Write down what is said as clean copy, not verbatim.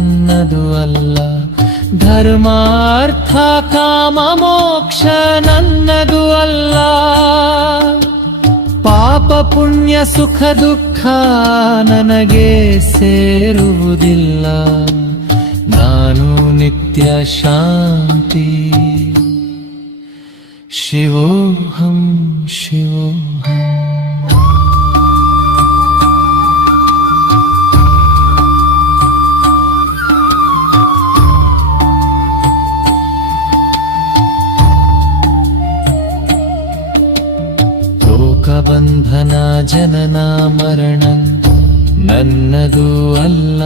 ನನ್ನದು ಅಲ್ಲ. ಧರ್ಮಾರ್ಥ ಕಾಮ ಮೋಕ್ಷ ನನ್ನದು ಅಲ್ಲ. ಪಾಪ ಪುಣ್ಯ ಸುಖ ದುಃಖ ನನಗೆ ಸೇರುವುದಿಲ್ಲ. ನಾನು ನಿತ್ಯ ಶಾಂತಿ. ಶಿವೋಹಂ ಶಿವೋಹಂ. ಲೋಕಬಂಧನ ಜನನ ಮರಣ ನನ್ನದು ಅಲ್ಲ.